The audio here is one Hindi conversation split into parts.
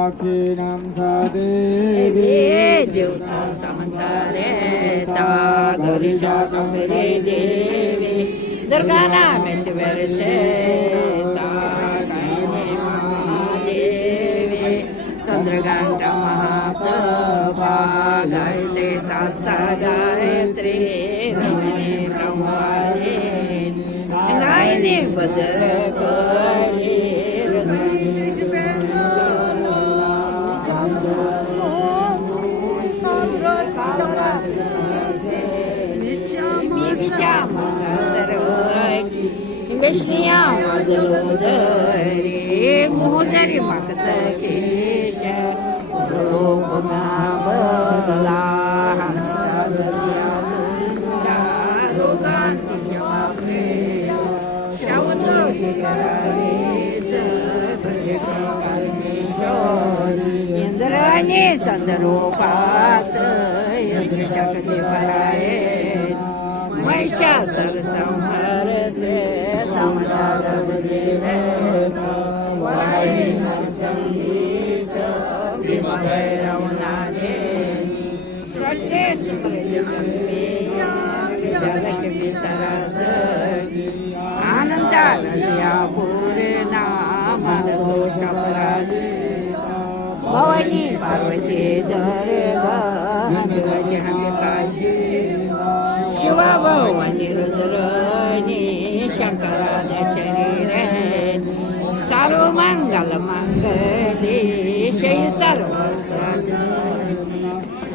साक्षीणं सा देवी देवता समन्तरेता गौरीशा कमरे देवी दुर्गा नामेति वर्षेता कायिनी महादेवी चन्द्रघण्टा महातपा गायत्री सात्सा गायत्री ब्रह्मणे ब्रह्मणे नायिनी भद्रकाली मोहदरी भक्त केश बला इंद्राणी चंद्रोपात शक्ति पराये महिषासुर संहरते समरादेवे वाणी नरसिंह भैरवनाथे स्वच्छे स्मृति जलकि सरस आनंदालया पूर्णा मनसोषपराज भवानी पार्वती दर्गाची शिवा भवानी रुद्रनी शंकराद शरीरे सर्व मंगल मंगली शय सर्व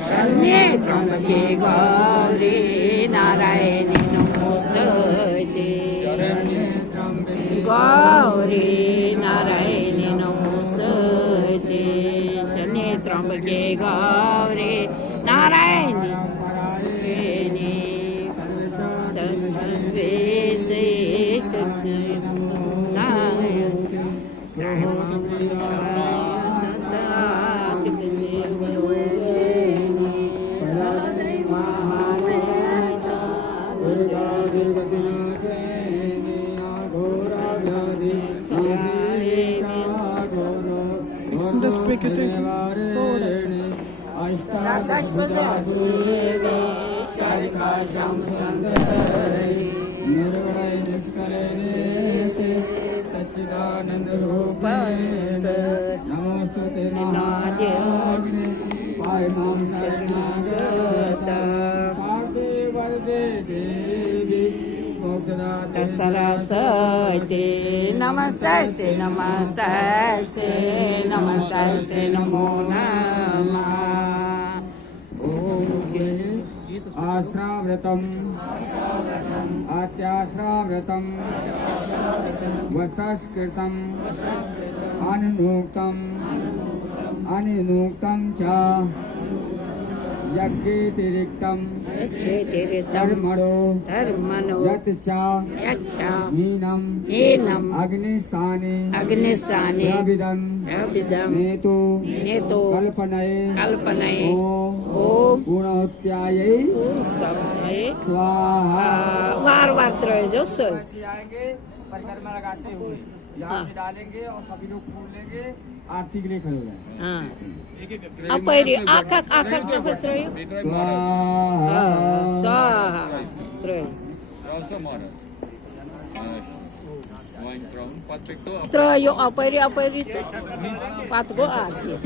शरण्ये त्र्यंबके गौरी नारायणी नमोस्तुते गौरी नारायणी नमोस्तुते शरण्ये त्र्यंबके Gauri Narayani Just pick it up. Throw it. सच्चिदानंद रूप नमोस्तुते पाहि मां शरणागत साधे वरदे देवी मोक्षदाते सरस्वती नमस्ते नमस्ते नमस्ते नमो नमः आश्राव्रतम् आत्याश्राव्रतम् वसस्कृतम् अनुनूक्तं च यज्ञेतिरिक्तं धर्मणो यत् च हीनम् अग्निस्थाने अभिदं नेतो कल्पनये ओम पूर्णाहुत्यायै स्वाहा वार जो सर परिक्रमा लगाते हुए यहाँ से डालेंगे और सभी लोग फूल लेंगे आरती के लिए खड़े हो जाएंगे अपैरी आखा त्रयो अपैरी पातको आरती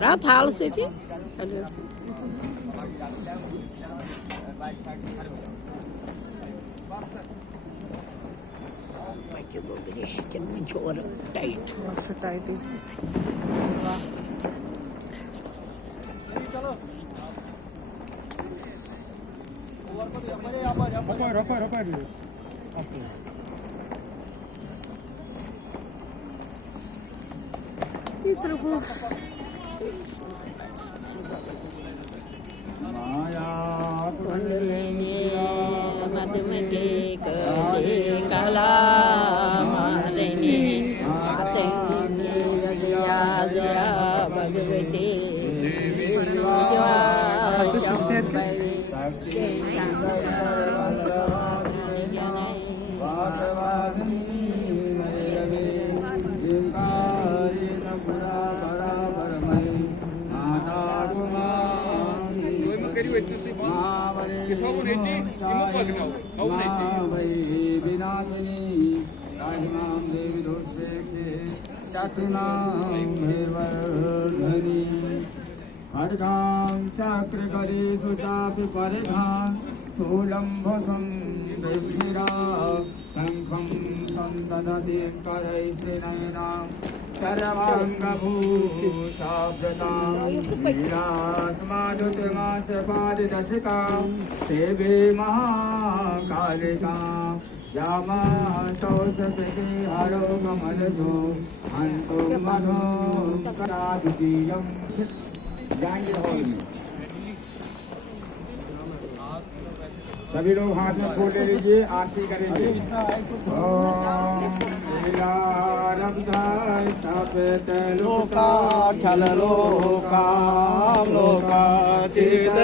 रात हाल से थी can mention tight. What's the title? माया मधुमती कला मालिनी भगवते खड्गां चक्रगदेषु चापि परिधां स्थूलम्भसं बिभ्रा शङ्खं तं ददति करैश्रीनयनां सर्वाङ्गभूषाभ्यतां लीलास्मादुतिमासपादिदशिकां सेवे महाकालिकां यामास्तौषसति हरोगमलजो हन्तो मधो कराद्वितीयं जाएंगे हॉल में। सभी लोग हाथ में फूल ले लीजिए, आरती करेंगे। लोकाखिल लोकां लोकातीत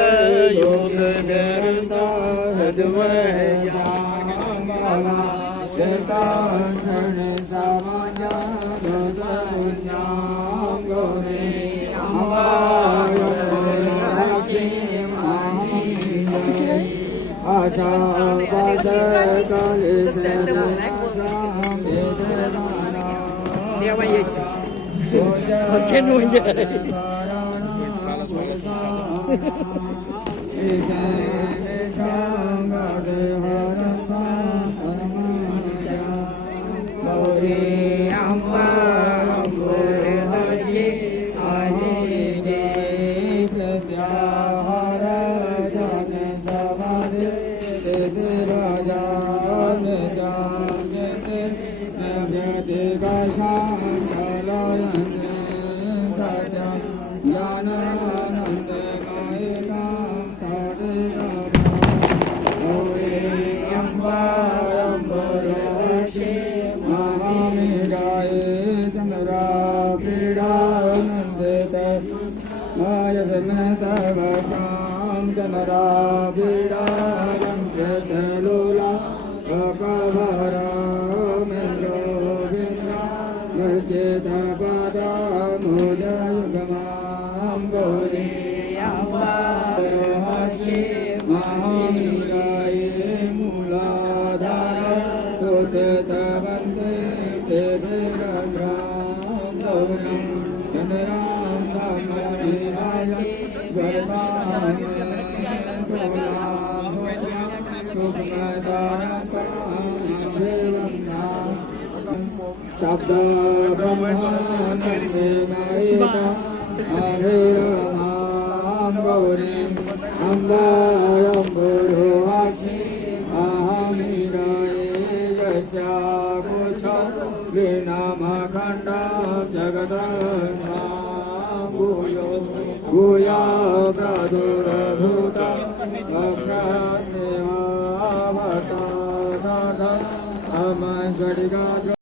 योग निरन्तर हृदयज्ञानमाला चेतन सामान्यं गौरी आशा शब्द गौरी अम्बरोहाक्षी वीणामखण्ड जगदन्मा भूयो भूया प्रादुरभूत अक्षदेवावता अमङ्गलिका